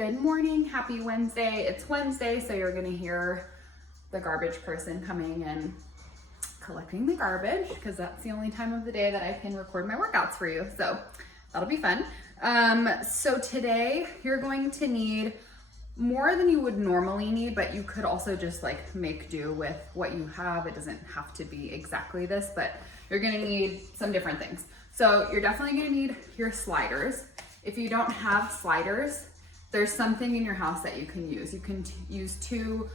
Good morning, happy Wednesday. It's Wednesday, so you're gonna hear the garbage person coming and collecting the garbage because that's the only time of the day that I can record my workouts for you. So that'll be fun. So today you're going to need more than you would normally need, but you could also just like make do with what you have. It doesn't have to be exactly this, but you're gonna need some different things. So you're definitely gonna need your sliders. If you don't have sliders, there's something in your house that you can use. You can use two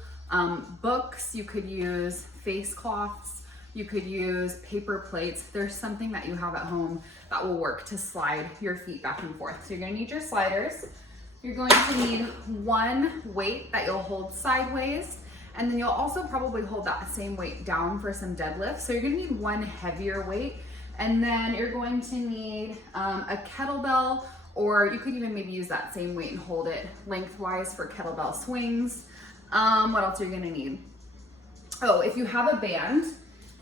books, you could use face cloths, you could use paper plates. There's something that you have at home that will work to slide your feet back and forth. So you're gonna need your sliders. You're going to need one weight that you'll hold sideways, and then you'll also probably hold that same weight down for some deadlifts. So you're gonna need one heavier weight, and then you're going to need a kettlebell, or you could even maybe use that same weight and hold it lengthwise for kettlebell swings. What else are you gonna need? Oh, if you have a band,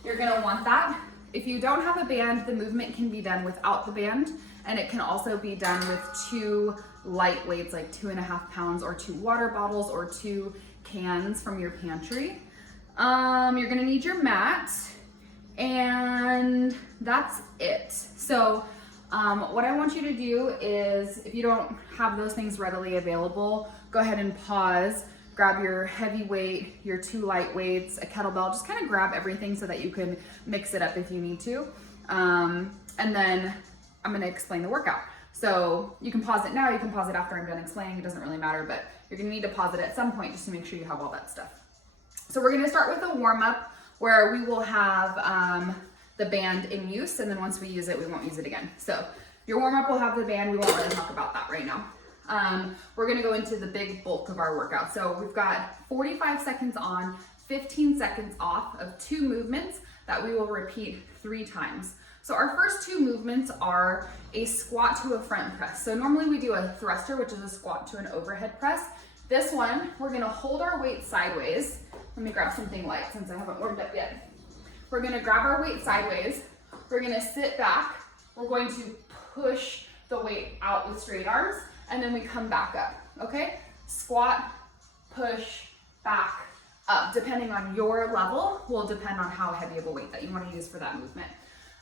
you're gonna want that. If you don't have a band, the movement can be done without the band, and it can also be done with two light weights, like 2.5 pounds, or 2 water bottles, or 2 cans from your pantry. You're gonna need your mat, and that's it. So what I want you to do is, if you don't have those things readily available, go ahead and pause, grab your heavy weight, your 2 light weights, a kettlebell, just kind of grab everything so that you can mix it up if you need to. And then I'm gonna explain the workout. So you can pause it now, you can pause it after I'm done explaining, it doesn't really matter, but you're gonna need to pause it at some point just to make sure you have all that stuff. So we're gonna start with a warm up where we will have the band in use, and then once we use it, we won't use it again. So your warm up will have the band, we won't really talk about that right now. We're gonna go into the big bulk of our workout. So we've got 45 seconds on, 15 seconds off of 2 movements that we will repeat 3 times. So our first 2 movements are a squat to a front press. So normally we do a thruster, which is a squat to an overhead press. This one, we're gonna hold our weight sideways. Let me grab something light since I haven't warmed up yet. We're gonna grab our weight sideways. We're gonna sit back. We're going to push the weight out with straight arms, and then we come back up, okay? Squat, push, back, up. Depending on your level will depend on how heavy of a weight that you wanna use for that movement.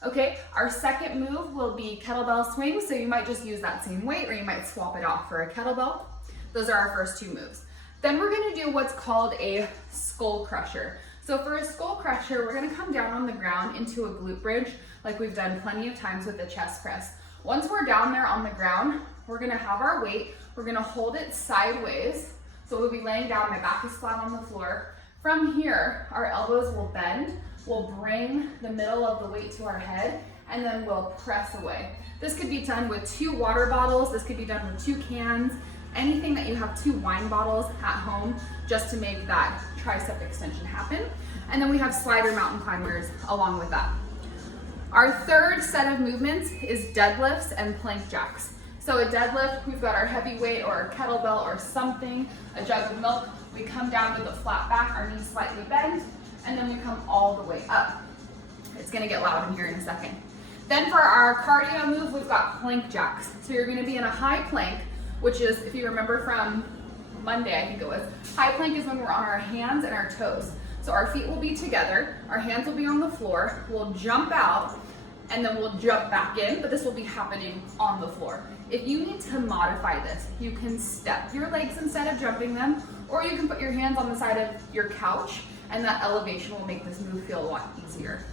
Okay, our second move will be kettlebell swings. So you might just use that same weight, or you might swap it off for a kettlebell. Those are our first 2 moves. Then we're gonna do what's called a skull crusher. So for a skull crusher, we're gonna come down on the ground into a glute bridge like we've done plenty of times with the chest press. Once we're down there on the ground, we're gonna have our weight, we're gonna hold it sideways. So we'll be laying down, my back is flat on the floor. From here, our elbows will bend, we'll bring the middle of the weight to our head, and then we'll press away. This could be done with 2 water bottles, this could be done with 2 cans, anything that you have 2 wine bottles at home just to make that tricep extension happen. And then we have slider mountain climbers along with that. Our third set of movements is deadlifts and plank jacks. So a deadlift, we've got our heavy weight or a kettlebell or something, a jug of milk. We come down with a flat back, our knees slightly bend, and then we come all the way up. It's gonna get loud in here in a second. Then for our cardio move, we've got plank jacks. So you're gonna be in a high plank, which is, if you remember from Monday, I think it was, high plank is when we're on our hands and our toes. So our feet will be together, our hands will be on the floor, we'll jump out, and then we'll jump back in, but this will be happening on the floor. If you need to modify this, you can step your legs instead of jumping them, or you can put your hands on the side of your couch, and that elevation will make this move feel a lot easier.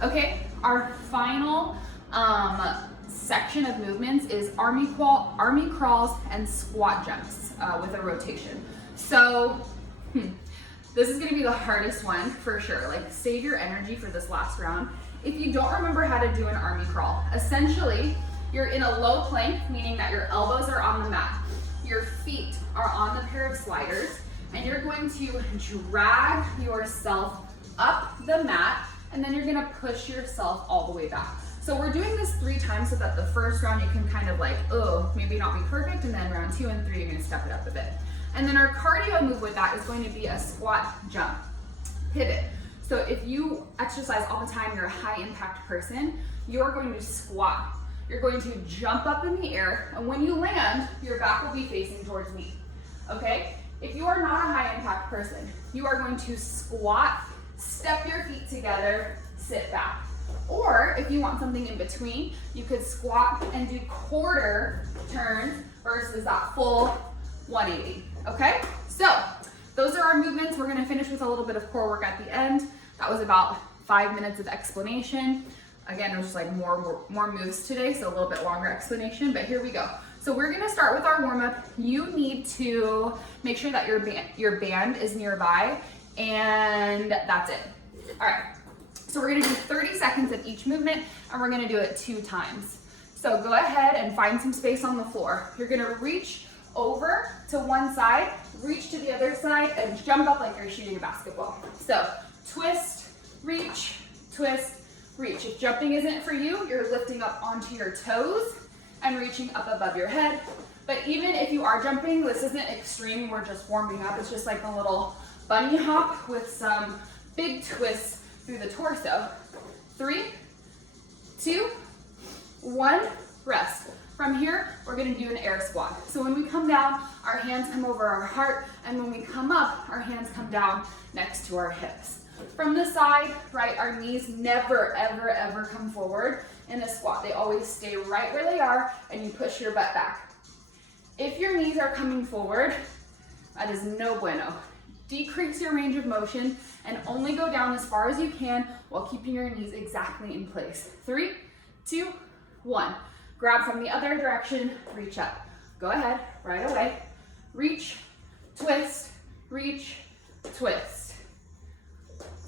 Okay, our final section of movements is army crawls and squat jumps with a rotation. So this is gonna be the hardest one for sure. Like, save your energy for this last round. If you don't remember how to do an army crawl, essentially you're in a low plank, meaning that your elbows are on the mat, your feet are on the pair of sliders, and you're going to drag yourself up the mat, and then you're gonna push yourself all the way back. So we're doing this 3 times so that the first round you can kind of like, oh, maybe not be perfect, and then round 2 and 3, you're gonna step it up a bit. And then our cardio move with that is going to be a squat jump pivot. So if you exercise all the time, you're a high impact person, you're going to squat. You're going to jump up in the air, and when you land, your back will be facing towards me. okay? If you are not a high impact person, you are going to squat, step your feet together, sit back. Or if you want something in between, you could squat and do quarter turns versus that full 180, okay? So those are our movements. We're gonna finish with a little bit of core work at the end. That was about 5 minutes of explanation. Again, it was just like more moves today, so a little bit longer explanation, but here we go. So we're gonna start with our warm up. You need to make sure that your band is nearby, and that's it. All right, so we're gonna do 30 seconds of each movement, and we're gonna do it 2 times. So go ahead and find some space on the floor. You're gonna reach over to one side, reach to the other side, and jump up like you're shooting a basketball. So twist, reach, twist, reach. If jumping isn't for you, you're lifting up onto your toes and reaching up above your head. But even if you are jumping, this isn't extreme, we're just warming up. It's just like a little bunny hop with some big twists through the torso. 3, 2, 1, rest. From here, we're gonna do an air squat. So when we come down, our hands come over our heart, and when we come up, our hands come down next to our hips. From the side, right, our knees never, ever, ever come forward in a squat. They always stay right where they are, and you push your butt back. If your knees are coming forward, that is no bueno. Decrease your range of motion and only go down as far as you can while keeping your knees exactly in place. 3, 2, 1. Grab from the other direction, reach up. Go ahead, right away. Reach, twist, reach, twist.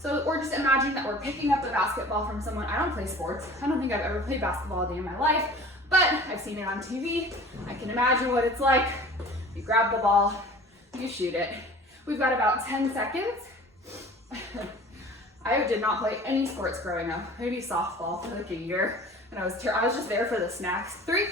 So, or just imagine that we're picking up the basketball from someone. I don't play sports. I don't think I've ever played basketball a day in my life, but I've seen it on TV. I can imagine what it's like. You grab the ball, you shoot it. We've got about 10 seconds. I did not play any sports growing up, maybe softball for like a year, and I was just there for the snacks. 3,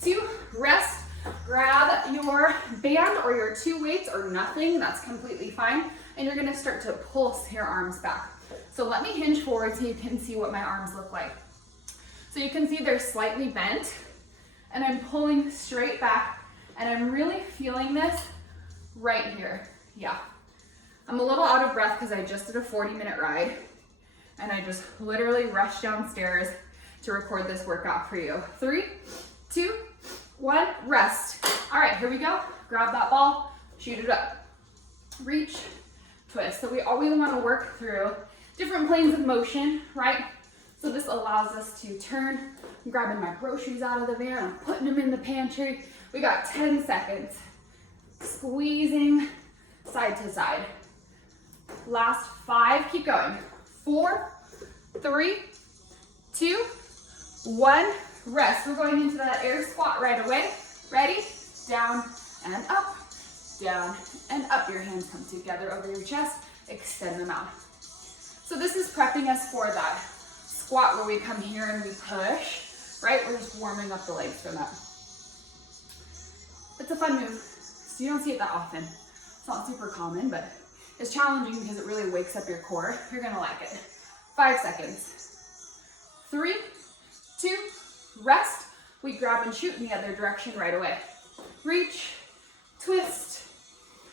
2, rest. Grab your band or your 2 weights or nothing, that's completely fine. And you're gonna start to pulse your arms back. So let me hinge forward so you can see what my arms look like. So you can see they're slightly bent, and I'm pulling straight back, and I'm really feeling this right here. Yeah. I'm a little out of breath because I just did a 40-minute ride, and I just literally rushed downstairs to record this workout for you. 3, 2, 1, rest. All right, here we go. Grab that ball, shoot it up. Reach, twist. So we always want to work through different planes of motion, right? So this allows us to turn. I'm grabbing my groceries out of the van, I'm putting them in the pantry. We got 10 seconds. Squeezing side to side. Last 5, keep going. 4, 3, 2, 1, rest. We're going into that air squat right away. Ready? Down and up, down and up. Your hands come together over your chest, extend them out. So this is prepping us for that squat where we come here and we push, right? We're just warming up the legs for that. It's a fun move. So you don't see it that often. It's not super common, but it's challenging because it really wakes up your core. You're gonna like it. 5 seconds. 3, 2, rest. We grab and shoot in the other direction right away. Reach, twist.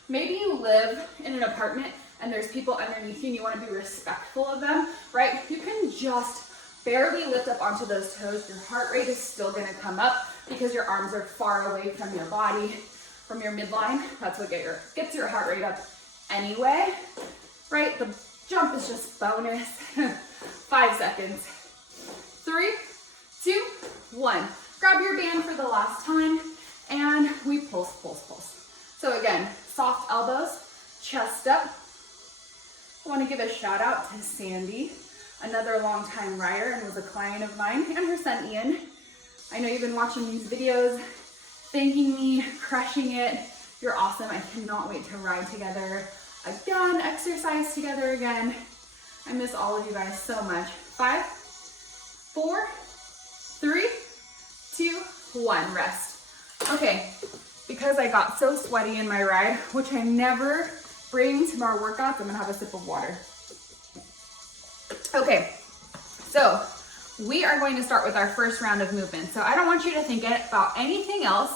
Maybe you live in an apartment and there's people underneath you and you want to be respectful of them, right? You can just barely lift up onto those toes. Your heart rate is still gonna come up because your arms are far away from your body, from your midline. That's what gets your heart rate up anyway, right? The jump is just bonus. 5 seconds. 3, 2, 1. Grab your band for the last time, and we pulse, pulse, pulse. So again, soft elbows, chest up. I want to give a shout out to Sandy, another longtime rider and was a client of mine, and her son Ian. I know you've been watching these videos, thanking me, crushing it. You're awesome. I cannot wait to ride together again, exercise together again. I miss all of you guys so much. 5, 4, 3, 2, 1, rest. Okay, because I got so sweaty in my ride, which I never bring to our workouts, I'm gonna have a sip of water. Okay, so we are going to start with our first round of movement. So I don't want you to think about anything else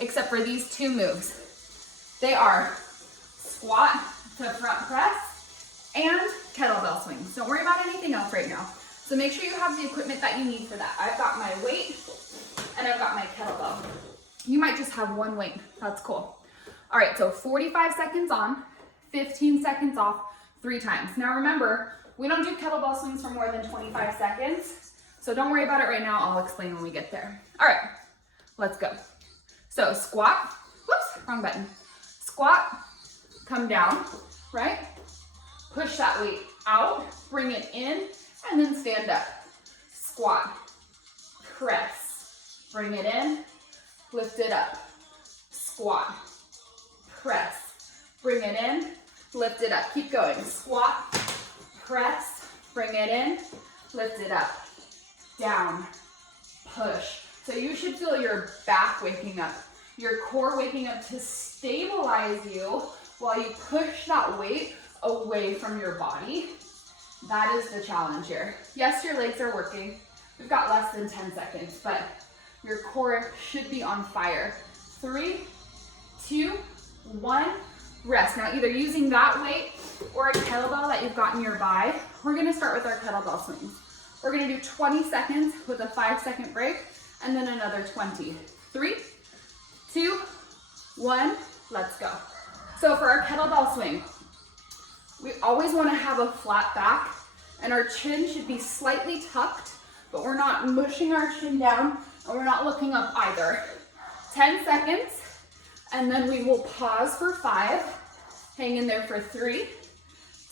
except for these 2 moves. They are squat to front press and kettlebell swings. Don't worry about anything else right now. So make sure you have the equipment that you need for that. I've got my weight and I've got my kettlebell. You might just have one weight. That's cool. All right, so 45 seconds on, 15 seconds off, 3 times. Now remember, we don't do kettlebell swings for more than 25 seconds. So don't worry about it right now. I'll explain when we get there. All right, let's go. So squat, whoops, wrong button. Squat, come down, right? Push that weight out, bring it in, and then stand up. Squat, press, bring it in, lift it up. Squat, press, bring it in, lift it up. Keep going. Squat, press, bring it in, lift it up. Down, push. So you should feel your back waking up, your core waking up to stabilize you while you push that weight away from your body. That is the challenge here. Yes, your legs are working. We've got less than 10 seconds, but your core should be on fire. 3, 2, 1, rest. Now either using that weight or a kettlebell that you've got nearby. We're gonna start with our kettlebell swings. We're gonna do 20 seconds with a 5-second break and then another 20. 3, 2, 1, let's go. So for our kettlebell swing, we always wanna have a flat back and our chin should be slightly tucked, but we're not mushing our chin down and we're not looking up either. 10 seconds, and then we will pause for 5. Hang in there for 3,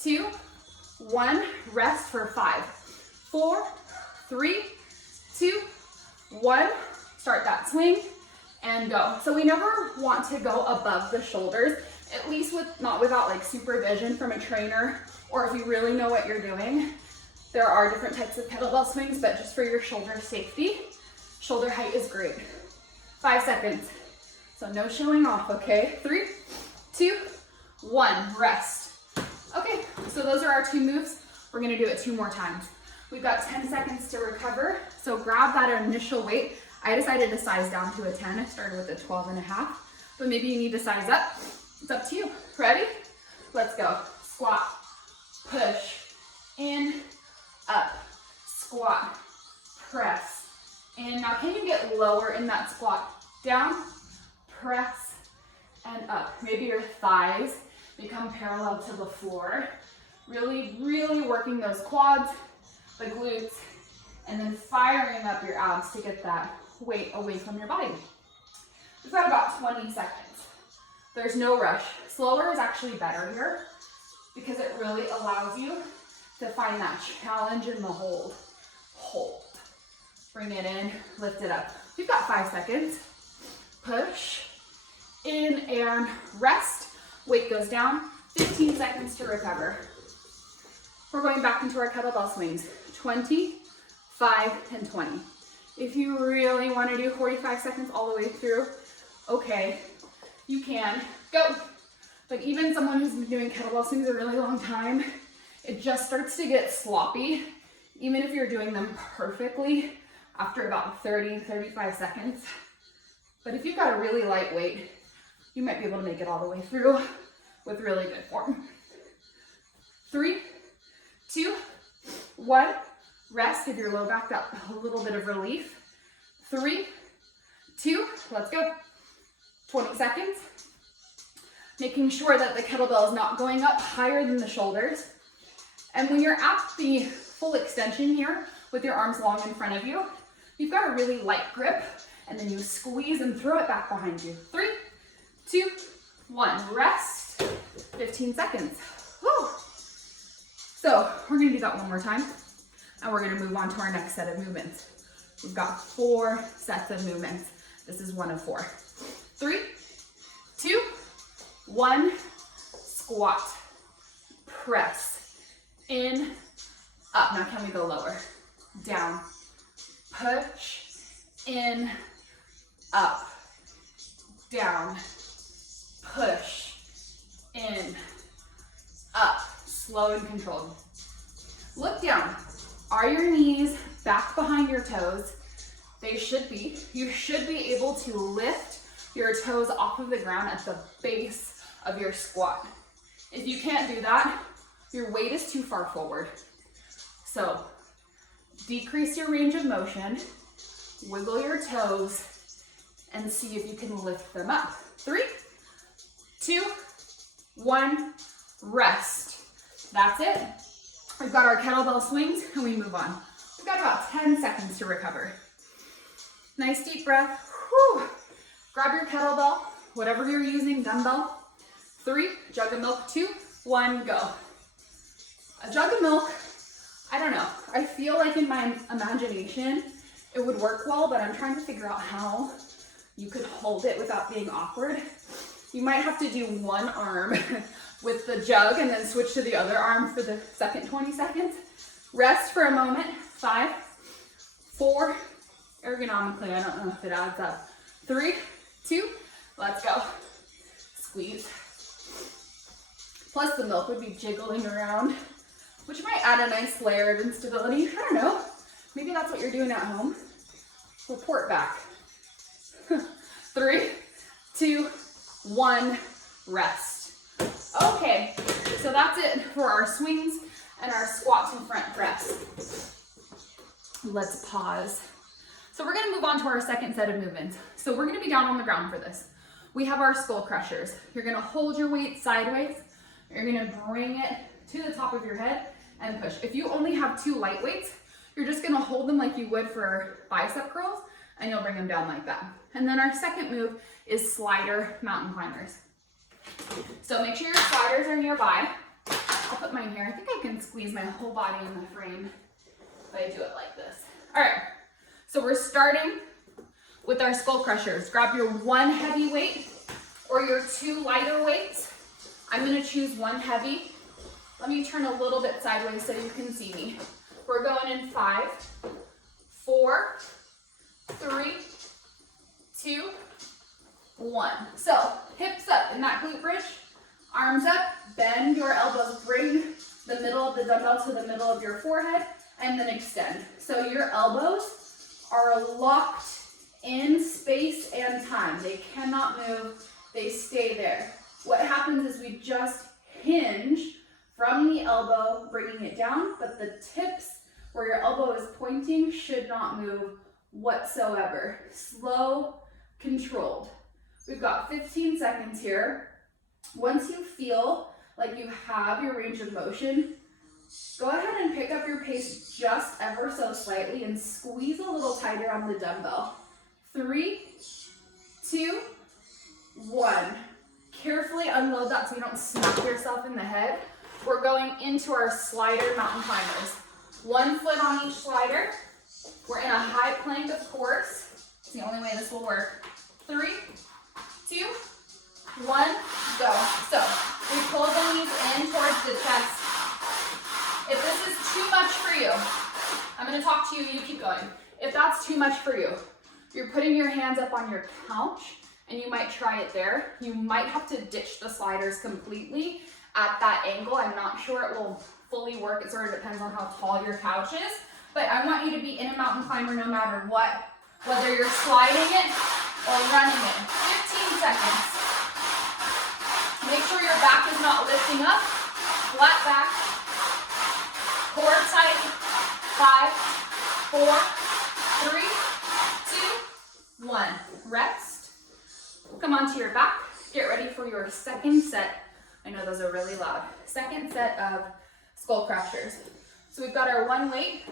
2, 1, rest for 5, 4, 3, 2, 1. Start that swing and go. So we never want to go above the shoulders, at least not without like supervision from a trainer, or if you really know what you're doing. There are different types of kettlebell swings, but just for your shoulder safety, shoulder height is great. 5 seconds. So no showing off, okay? 3, 2, 1, rest. Okay, so those are our 2 moves. We're gonna do it 2 more times. We've got 10 seconds to recover. So grab that initial weight. I decided to size down to a 10. I started with a 12.5, but maybe you need to size up. It's up to you. Ready? Let's go. Squat, push, in, up, squat, press. And now can you get lower in that squat? Down, press, and up. Maybe your thighs become parallel to the floor. Really, really working those quads, the glutes, and then firing up your abs to get that weight away from your body. We've got about 20 seconds. There's no rush. Slower is actually better here because it really allows you to find that challenge in the hold. Hold. Bring it in, lift it up. We've got 5 seconds. Push, in and rest. Weight goes down. 15 seconds to recover. We're going back into our kettlebell swings. 20, 5, and 20. If you really want to do 45 seconds all the way through, okay, you can. Go. But even someone who's been doing kettlebell swings a really long time, it just starts to get sloppy, even if you're doing them perfectly after about 30, 35 seconds. But if you've got a really light weight, you might be able to make it all the way through with really good form. 3, 2, 1, rest. Give your low back that a little bit of relief. 3, 2, let's go. 20 seconds. Making sure that the kettlebell is not going up higher than the shoulders. And when you're at the full extension here, with your arms long in front of you, you've got a really light grip, and then you squeeze and throw it back behind you. 3, 2, 1, rest. 15 seconds. Woo. So we're gonna do that one more time, and we're gonna move on to our next set of movements. We've got 4 sets of movements. This is one of 4. 3, 2, 1, squat, press, in, up. Now can we go lower? Down, push, in, up, down, push, in, up. Slow and controlled. Look down. Are your knees back behind your toes? They should be. You should be able to lift your toes off of the ground at the base of your squat. If you can't do that, your weight is too far forward. So decrease your range of motion, wiggle your toes, and see if you can lift them up. 3, 2, 1, rest. That's it. We've got our kettlebell swings and we move on. We've got about 10 seconds to recover. Nice deep breath. Whew. Grab your kettlebell, whatever you're using, dumbbell. 3, jug of milk, 2, 1, go. A jug of milk, I don't know. I feel like in my imagination, it would work well, but I'm trying to figure out how you could hold it without being awkward. You might have to do one arm with the jug and then switch to the other arm for the second 20 seconds. Rest for a moment. 5, 4, ergonomically, I don't know if it adds up. 3, 2, let's go. Squeeze. Plus the milk would be jiggling around, which might add a nice layer of instability. I don't know. Maybe that's what you're doing at home. Report back. 3, 2, 1, rest. Okay, so that's it for our swings and our squats and front press. Let's pause. So we're gonna move on to our second set of movements. So we're gonna be down on the ground for this. We have our skull crushers. You're gonna hold your weight sideways. You're gonna bring it to the top of your head and push. If you only have 2 light weights, you're just gonna hold them like you would for bicep curls, and you'll bring them down like that. And then our second move is slider mountain climbers. So make sure your sliders are nearby. I'll put mine here. I think I can squeeze my whole body in the frame if I do it like this. All right, so we're starting with our skull crushers. Grab your 1 heavy weight or your 2 lighter weights. I'm gonna choose 1 heavy. Let me turn a little bit sideways so you can see me. We're going in 5, 4, 3, 2, 1. So hips up in that glute bridge, arms up, bend your elbows, bring the middle of the dumbbell to the middle of your forehead, and then extend. So your elbows are locked in space and time. They cannot move, they stay there. What happens is we just hinge from the elbow, bringing it down, but the tips where your elbow is pointing should not move whatsoever. Slow, controlled. We've got 15 seconds here. Once you feel like you have your range of motion, go ahead and pick up your pace just ever so slightly and squeeze a little tighter on the dumbbell. 3, 2, 1. Carefully unload that so you don't smack yourself in the head. We're going into our slider mountain climbers. 1 foot on each slider. We're in a high plank, of course. It's the only way this will work. 3, 2, 1, go. So we pull the knees in towards the chest. If this is too much for you, I'm gonna talk to you, you keep going. If that's too much for you, you're putting your hands up on your couch and you might try it there. You might have to ditch the sliders completely at that angle. I'm not sure it will fully work. It sort of depends on how tall your couch is. But I want you to be in a mountain climber no matter what, whether you're sliding it or running it. 15 seconds. Make sure your back is not lifting up. Flat back. Core tight. 5, 4, 3, 2, 1. Rest. Come onto your back. Get ready for your second set. I know those are really loud. Second set of skull crushers. So we've got our 1 weight.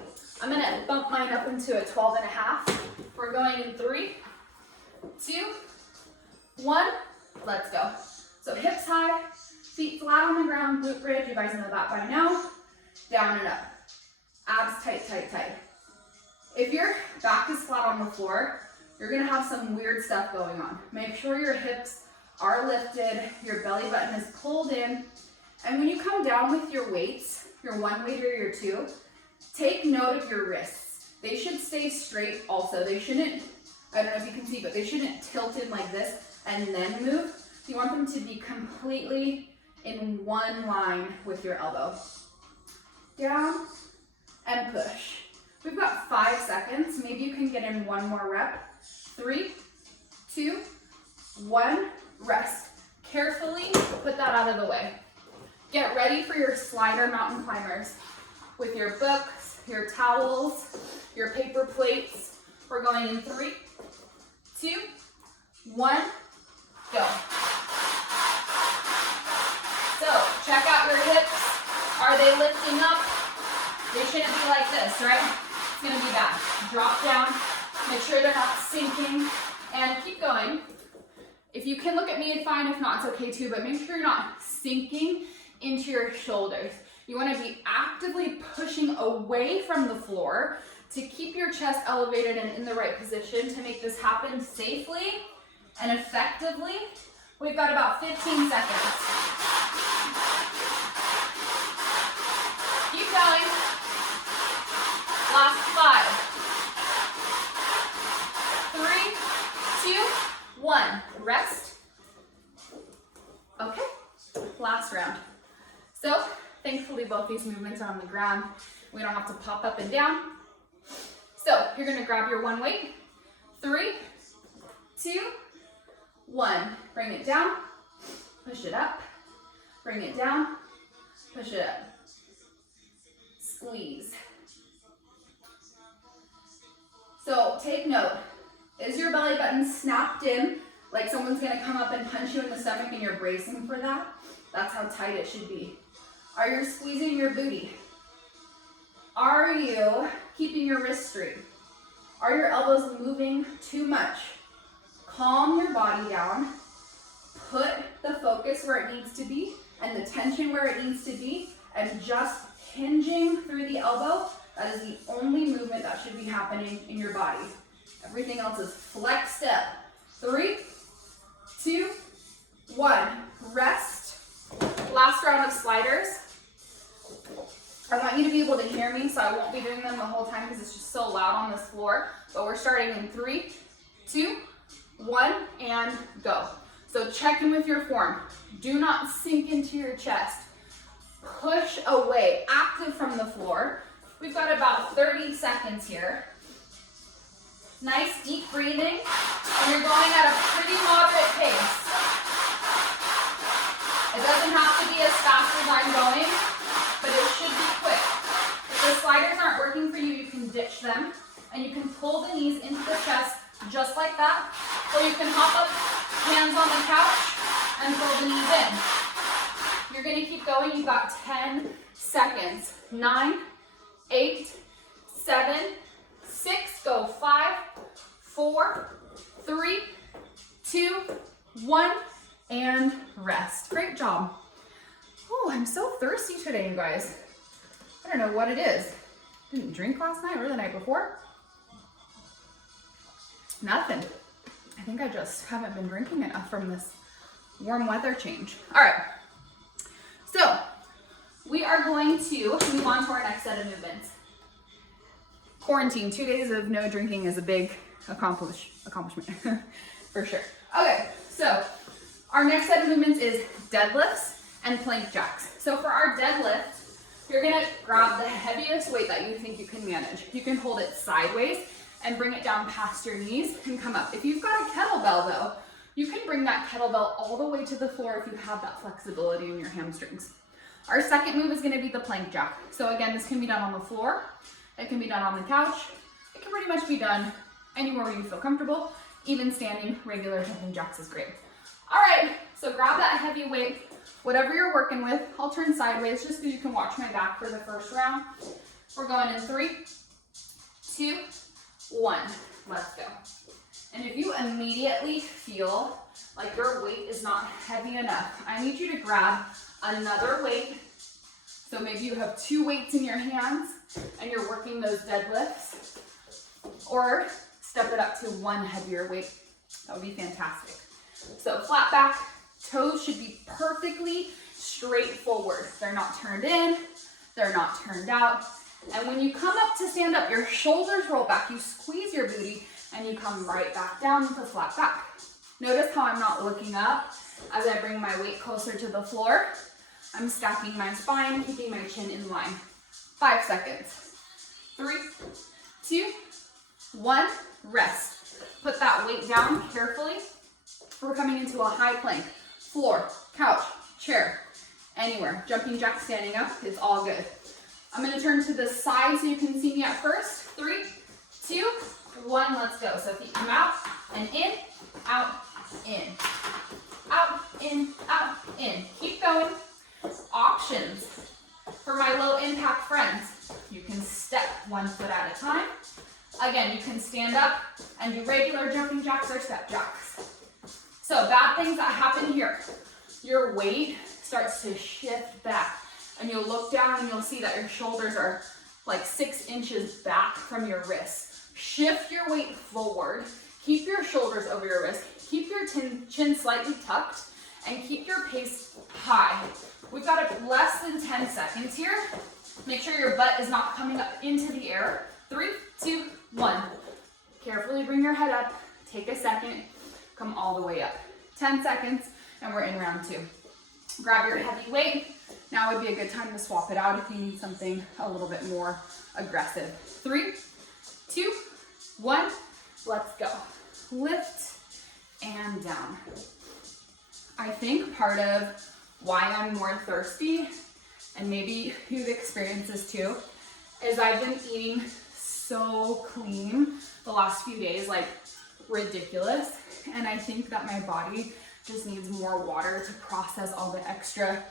I'm gonna bump mine up into a 12.5. We're going in 3, 2, 1. Let's go. So hips high, feet flat on the ground, glute bridge. You guys know that by now. Down and up. Abs tight, tight, tight. If your back is flat on the floor, you're gonna have some weird stuff going on. Make sure your hips are lifted, your belly button is pulled in, and when you come down with your weights, your 1 weight or your 2, take note of your wrists. They should stay straight also. They shouldn't, I don't know if you can see, but they shouldn't tilt in like this and then move. You want them to be completely in one line with your elbow. Down and push. We've got 5 seconds. Maybe you can get in 1 more rep. 3, 2, 1, rest. Carefully put that out of the way. Get ready for your slider mountain climbers with your books, your towels, your paper plates. We're going in 3, 2, 1, go. So check out your hips. Are they lifting up? They shouldn't be like this, right? It's gonna be bad. Drop down, make sure they're not sinking, and keep going. If you can look at me, it's fine. If not, it's okay too, but make sure you're not sinking into your shoulders. You wanna be actively pushing away from the floor to keep your chest elevated and in the right position to make this happen safely and effectively. We've got about 15 seconds. Keep going. Last 5, 3, 2, 1. Rest. Okay, last round. So, thankfully both these movements are on the ground. We don't have to pop up and down. So, you're gonna grab your one weight. 3, 2, 1. Bring it down, push it up, bring it down, push it up. Squeeze. So take note, is your belly button snapped in, like someone's gonna come up and punch you in the stomach and you're bracing for that? That's how tight it should be. Are you squeezing your booty? Are you keeping your wrists straight? Are your elbows moving too much? Calm your body down, put the focus where it needs to be and the tension where it needs to be, and just hinging through the elbow. That is the only movement that should be happening in your body. Everything else is flexed up. 3, 2, 1. Rest. Last round of sliders. I want you to be able to hear me, so I won't be doing them the whole time because it's just so loud on this floor. But we're starting in 3, 2, 1, and go. So check in with your form. Do not sink into your chest. Push away, active from the floor. We've got about 30 seconds here. Nice deep breathing, and you're going at a pretty moderate pace. It doesn't have to be as fast as I'm going, but it should be quick. If the sliders aren't working for you, you can ditch them, and you can pull the knees into the chest just like that, or you can hop up, hands on the couch, and pull the knees in. You're gonna keep going. You've got 10 seconds. 9, 8, 7, 6, go 5, 4, 3, 2, 1, and rest. Great job. Oh, I'm so thirsty today, you guys. I don't know what it is. Didn't drink last night or the night before. Nothing. I think I just haven't been drinking enough from this warm weather change. All right. So we are going to move on to our next set of movements. Quarantine, 2 days of no drinking is a big accomplishment for sure. Okay, so our next set of movements is deadlifts and plank jacks. So for our deadlift, you're gonna grab the heaviest weight that you think you can manage. You can hold it sideways and bring it down past your knees and come up. If you've got a kettlebell though, you can bring that kettlebell all the way to the floor if you have that flexibility in your hamstrings. Our second move is gonna be the plank jack. So again, this can be done on the floor. It can be done on the couch. It can pretty much be done anywhere where you feel comfortable. Even standing, regular jumping jacks is great. All right, so grab that heavy weight, whatever you're working with. I'll turn sideways just so you can watch my back for the first round. We're going in 3, 2, 1. Let's go. And if you immediately feel like your weight is not heavy enough, I need you to grab another weight. So maybe you have 2 weights in your hands and you're working those deadlifts, or step it up to 1 heavier weight. That would be fantastic. So flat back, toes should be perfectly straight forward. They're not turned in, they're not turned out. And when you come up to stand up, your shoulders roll back, you squeeze your booty, and you come right back down to flat back. Notice how I'm not looking up as I bring my weight closer to the floor. I'm stacking my spine, keeping my chin in line. 5 seconds. 3, 2, 1, rest. Put that weight down carefully. We're coming into a high plank. Floor, couch, chair, anywhere. Jumping jack, standing up, it's all good. I'm gonna turn to the side so you can see me at first. 3, 2, 1, let's go. So feet come out and in, out, in. Out, in, out, in. Keep going. Options. For my low impact friends, you can step 1 foot at a time. Again, you can stand up and do regular jumping jacks or step jacks. So bad things that happen here. Your weight starts to shift back and you'll look down and you'll see that your shoulders are like 6 inches back from your wrists. Shift your weight forward. Keep your shoulders over your wrist. Keep your chin slightly tucked and keep your pace high. We've got less than 10 seconds here. Make sure your butt is not coming up into the air. 3, 2, 1. Carefully bring your head up. Take a second. Come all the way up. 10 seconds and we're in round 2. Grab your heavy weight. Now would be a good time to swap it out if you need something a little bit more aggressive. 3, 2, 1. Let's go. Lift and down. I think part of why I'm more thirsty, and maybe you've experienced this too, is I've been eating so clean the last few days, like ridiculous. And I think that my body just needs more water to process all the extra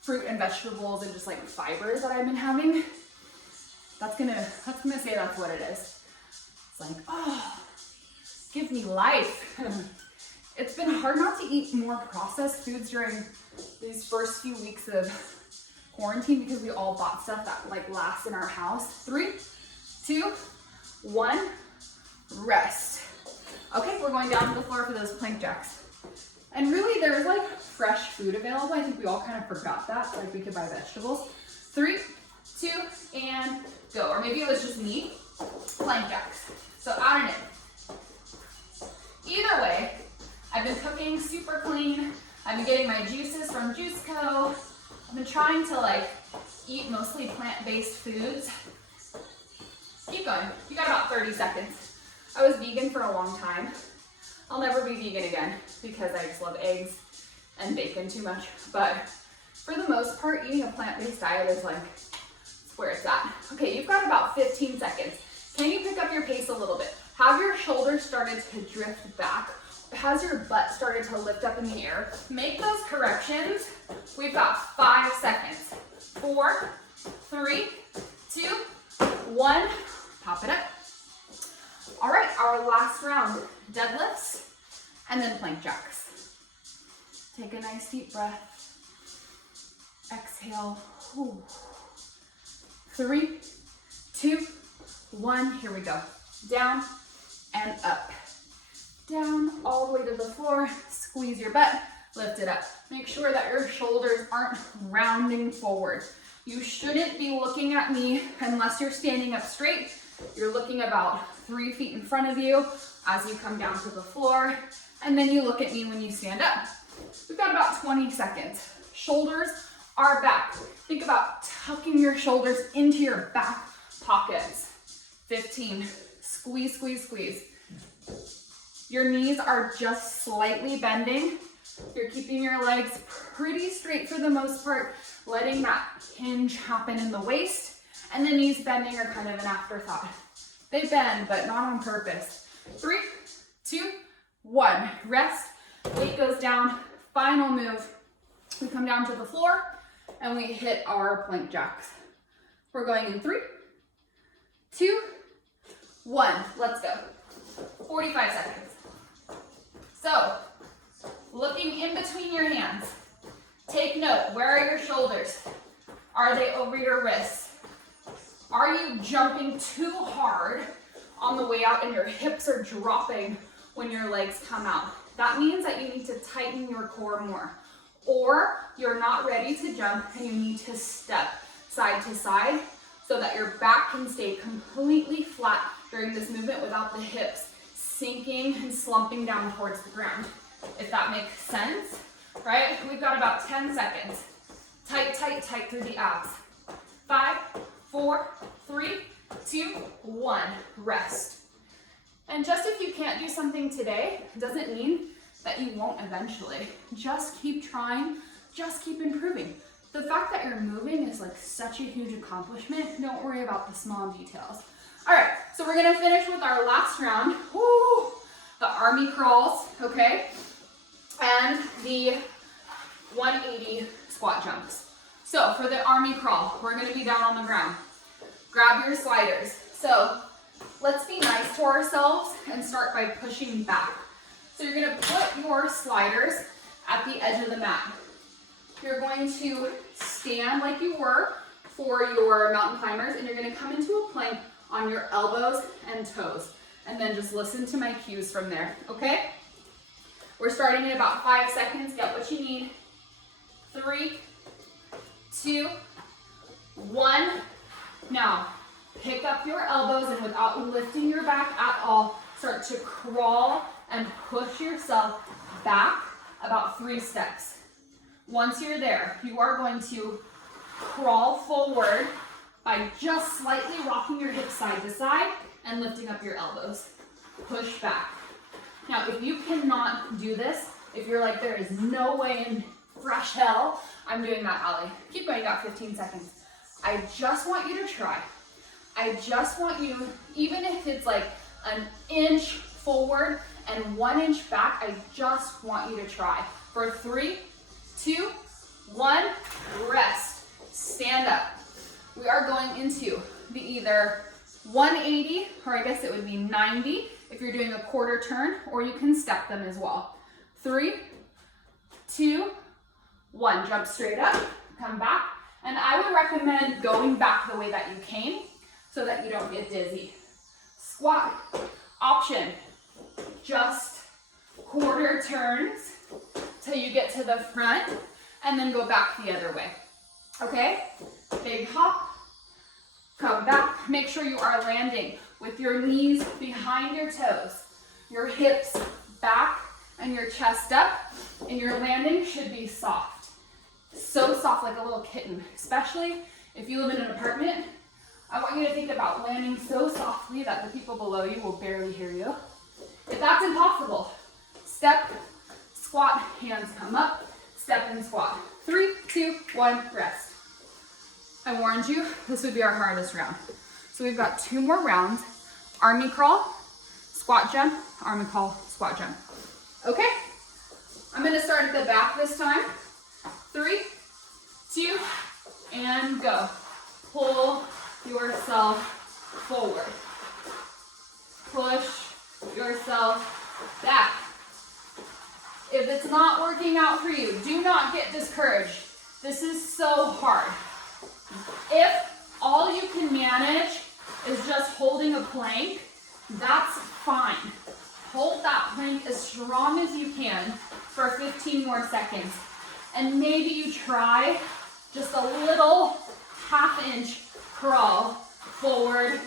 fruit and vegetables and just like fibers that I've been having. That's gonna say that's what it is. It's like, oh, give me life. It's been hard not to eat more processed foods during these first few weeks of quarantine because we all bought stuff that like lasts in our house. 3, 2, 1, rest. Okay, we're going down to the floor for those plank jacks. And really there's like fresh food available. I think we all kind of forgot that, like we could buy vegetables. 3, 2, and go. Or maybe it was just me, plank jacks. So out and in. Either way, I've been cooking super clean. I've been getting my juices from Juiceco. I've been trying to like eat mostly plant-based foods. Keep going. You got about 30 seconds. I was vegan for a long time. I'll never be vegan again because I just love eggs and bacon too much. But for the most part, eating a plant-based diet is like, it's where it's at. Okay, you've got about 15 seconds. Can you pick up your pace a little bit? Have your shoulders started to drift back? Has your butt started to lift up in the air? Make those corrections. We've got 5 seconds. 4, 3, 2, 1. Pop it up. All right, our last round, deadlifts and then plank jacks. Take a nice deep breath. Exhale. 3, 2, 1. Here we go. Down and up. Down, all the way to the floor. Squeeze your butt, lift it up. Make sure that your shoulders aren't rounding forward. You shouldn't be looking at me unless you're standing up straight. You're looking about 3 feet in front of you as you come down to the floor, and then you look at me when you stand up. We've got about 20 seconds. Shoulders are back. Think about tucking your shoulders into your back pockets. 15, squeeze, squeeze, squeeze. Your knees are just slightly bending. You're keeping your legs pretty straight for the most part, letting that hinge happen in the waist, and the knees bending are kind of an afterthought. They bend, but not on purpose. 3, 2, 1. Rest, weight goes down. Final move. We come down to the floor and we hit our plank jacks. We're going in 3, 2, 1. Let's go. 45 seconds. So, looking in between your hands, take note, where are your shoulders? Are they over your wrists? Are you jumping too hard on the way out and your hips are dropping when your legs come out? That means that you need to tighten your core more. Or you're not ready to jump and you need to step side to side so that your back can stay completely flat during this movement without the hips sinking and slumping down towards the ground. If that makes sense, right? We've got about 10 seconds. Tight, tight, tight through the abs. 5, 4, 3, 2, 1. Rest. And just if you can't do something today, doesn't mean that you won't eventually. Just keep trying. just keep improving. The fact that you're moving is like such a huge accomplishment. Don't worry about the small details. All right, so we're gonna finish with our last round. Woo, the army crawls, okay? And the 180 squat jumps. So for the army crawl, we're gonna be down on the ground. Grab your sliders. So let's be nice to ourselves and start by pushing back. So you're gonna put your sliders at the edge of the mat. You're going to stand like you were for your mountain climbers, and you're gonna come into a plank on your elbows and toes. And then just listen to my cues from there, okay? We're starting in about 5 seconds. Get what you need. 3, 2, 1. Now, pick up your elbows, and without lifting your back at all, start to crawl and push yourself back about 3 steps. Once you're there, you are going to crawl forward by just slightly rocking your hips side to side and lifting up your elbows. Push back. Now, if you cannot do this, if you're like, there is no way in fresh hell I'm doing that, Allie. Keep going, you got 15 seconds. I just want you to try. I just want you, even if it's like an inch forward and 1 inch back, I just want you to try. For 3, 2, 1, rest. Stand up. We are going into the either 180, or I guess it would be 90 if you're doing a quarter turn, or you can step them as well. 3, 2, 1. Jump straight up, come back. And I would recommend going back the way that you came so that you don't get dizzy. Squat option. Just quarter turns till you get to the front, and then go back the other way. Okay? Big hop, come back. Make sure you are landing with your knees behind your toes, your hips back, and your chest up, and your landing should be soft. So soft, like a little kitten, especially if you live in an apartment. I want you to think about landing so softly that the people below you will barely hear you. If that's impossible, step, squat, hands come up, step and squat. 3, 2, 1, rest. I warned you, this would be our hardest round. So we've got 2 more rounds. Army crawl, squat jump, army crawl, squat jump. Okay, I'm gonna start at the back this time. 3, 2, and go. Pull yourself forward. Push yourself back. If it's not working out for you, do not get discouraged. This is so hard. If all you can manage is just holding a plank, that's fine. Hold that plank as strong as you can for 15 more seconds. And maybe you try just a little half-inch crawl forward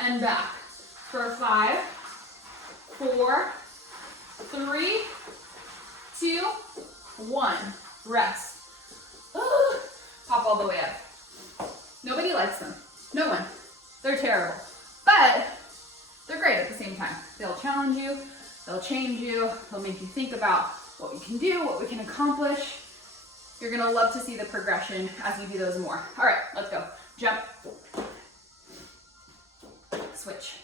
and back for 5, 4, 3, 2, 1. Rest. Pop all the way up. Nobody likes them. No one. They're terrible. But they're great at the same time. They'll challenge you. They'll change you. They'll make you think about what we can do, what we can accomplish. You're gonna love to see the progression as you do those more. All right, let's go. Jump. Switch.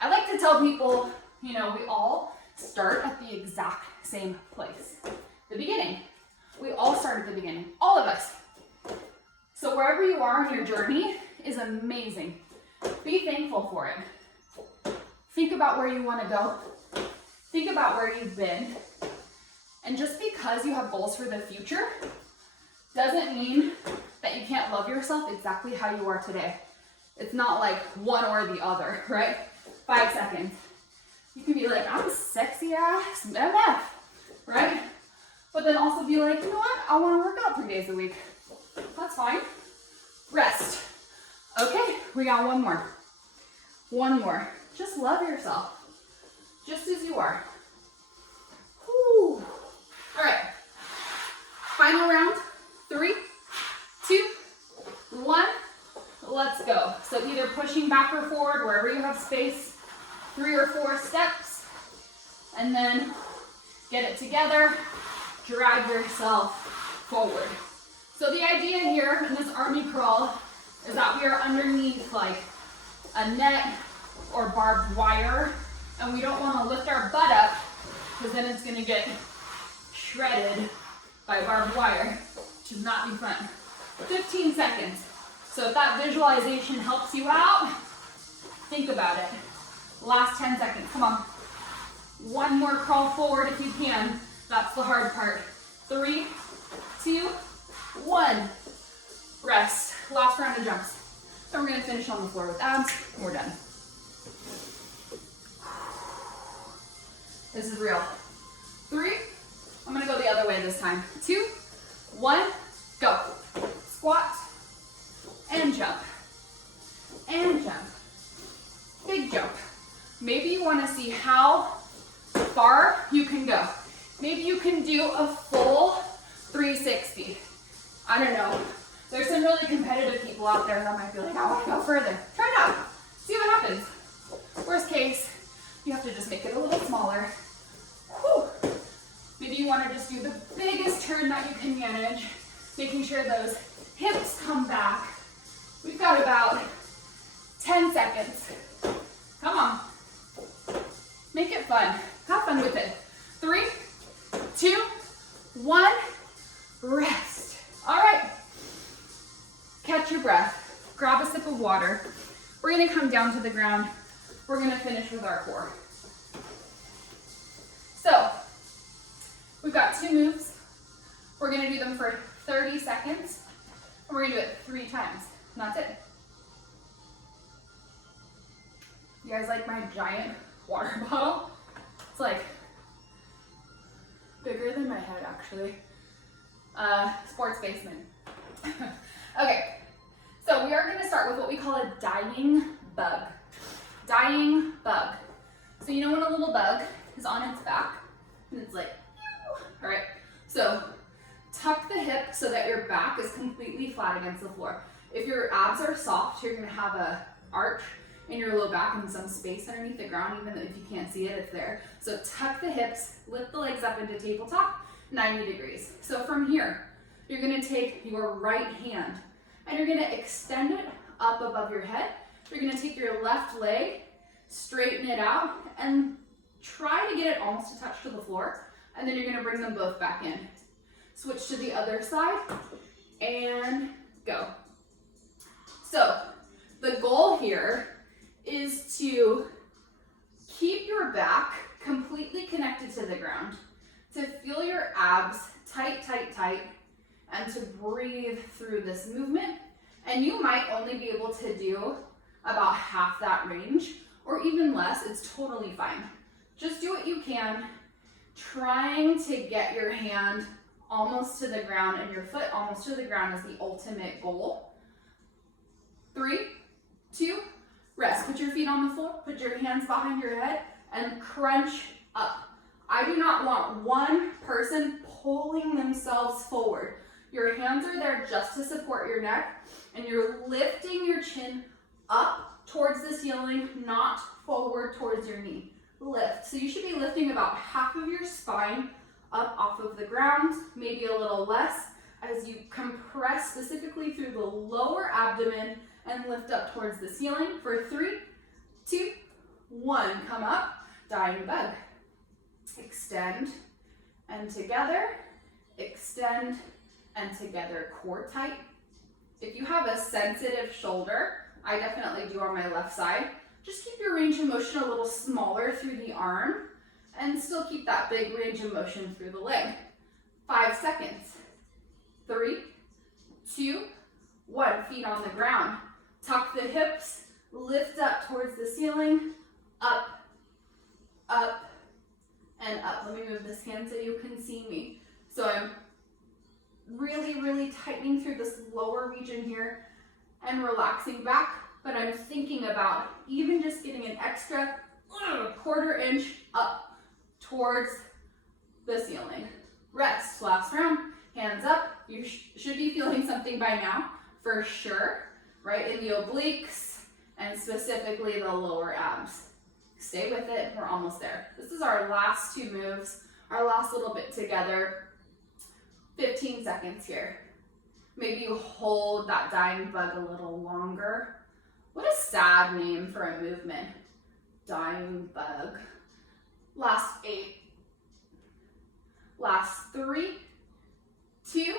I like to tell people, you know, we all start at the exact same place. The beginning. We all start at the beginning. All of us. So wherever you are in your journey is amazing. Be thankful for it. Think about where you want to go. Think about where you've been. And just because you have goals for the future doesn't mean that you can't love yourself exactly how you are today. It's not like one or the other, right? 5 seconds. You can be like, I'm a sexy ass MF, right? But then also be like, you know what? I want to work out 3 days a week. That's fine. Rest. Okay, we got 1 more. 1 more. Just love yourself. Just as you are. Whew. All right. Final round. 3, 2, 1. Let's go. So either pushing back or forward, wherever you have space. 3 or 4 steps. And then get it together. Drag yourself forward. So the idea here in this army crawl is that we are underneath like a net or barbed wire, and we don't want to lift our butt up because then it's going to get shredded by barbed wire, which is not be fun. 15 seconds. So if that visualization helps you out, think about it. Last 10 seconds, come on. One more crawl forward if you can. That's the hard part. 3, 2, 1. Rest. Last round of jumps. Then we're gonna finish on the floor with abs, and we're done. This is real. 3, I'm gonna go the other way this time. 2, 1, go. Squat, and jump, and jump. Big jump. Maybe you wanna see how far you can go. Maybe you can do a full 360. I don't know. There's some really competitive people out there that might be like, I want to go further. Try it out. See what happens. Worst case, you have to just make it a little smaller. Whew. Maybe you want to just do the biggest turn that you can manage, making sure those hips come back. We've got about 10 seconds. Come on. Make it fun. Have fun with it. 3, 2, 1, rest. All right. Catch your breath. Grab a sip of water. We're gonna come down to the ground. We're gonna finish with our core. So, we've got 2 moves. We're gonna do them for 30 seconds. And we're gonna do it 3 times. And that's it. You guys like my giant water bottle? It's like bigger than my head, actually. Sports basement. Okay, so we are going to start with what we call a dying bug. Dying bug. So you know when a little bug is on its back and it's like, all right. So tuck the hip so that your back is completely flat against the floor. If your abs are soft, you're going to have a arch in your low back and some space underneath the ground. Even if you can't see it, it's there. So tuck the hips, lift the legs up into tabletop, 90 degrees. So from here, you're gonna take your right hand and you're gonna extend it up above your head. You're gonna take your left leg, straighten it out, and try to get it almost to touch to the floor. And then you're gonna bring them both back in. Switch to the other side and go. So the goal here is to keep your back completely connected to the ground, to feel your abs tight, tight, tight, and to breathe through this movement. And you might only be able to do about half that range or even less. It's totally fine. Just do what you can, trying to get your hand almost to the ground and your foot almost to the ground is the ultimate goal. 3, 2, rest. Put your feet on the floor, put your hands behind your head, and crunch up. I do not want one person pulling themselves forward. Your hands are there just to support your neck, and you're lifting your chin up towards the ceiling, not forward towards your knee. Lift. So you should be lifting about half of your spine up off of the ground, maybe a little less, as you compress specifically through the lower abdomen and lift up towards the ceiling for 3, 2, 1. Come up, dying bug. Extend and together, extend and together, core tight. If you have a sensitive shoulder, I definitely do on my left side, just keep your range of motion a little smaller through the arm and still keep that big range of motion through the leg. 5 seconds. 3, 2, 1. Feet on the ground. Tuck the hips, lift up towards the ceiling, up, up, and up. Let me move this hand so you can see me. So I'm really, really tightening through this lower region here and relaxing back, but I'm thinking about even just getting an extra 1/4 inch up towards the ceiling. Rest. Last round. Hands up. You should be feeling something by now, for sure, right in the obliques and specifically the lower abs. Stay with it. We're almost there. This is our last 2 moves, our last little bit together. 15 seconds here. Maybe you hold that dying bug a little longer. What a sad name for a movement. Dying bug. Last 8. Last 3, 2,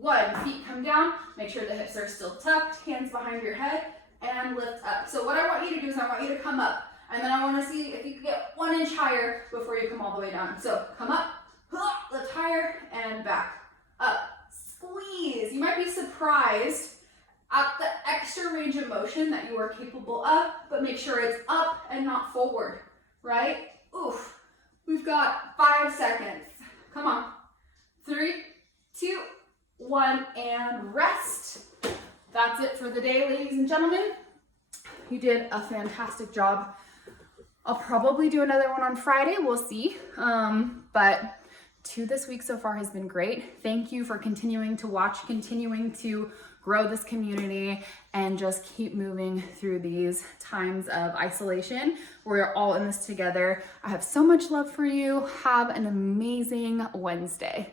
1. Feet come down. Make sure the hips are still tucked. Hands behind your head and lift up. So what I want you to do is I want you to come up. And then I want to see if you can get 1 inch higher before you come all the way down. So come up, lift higher, and back. Up. Squeeze. You might be surprised at the extra range of motion that you are capable of, but make sure it's up and not forward, right? Oof. We've got 5 seconds. Come on. 3, 2, 1, and rest. That's it for the day, ladies and gentlemen. You did a fantastic job. I'll probably do another one on Friday. We'll see. But 2 this week so far has been great. Thank you for continuing to watch, continuing to grow this community, and just keep moving through these times of isolation. We're all in this together. I have so much love for you. Have an amazing Wednesday.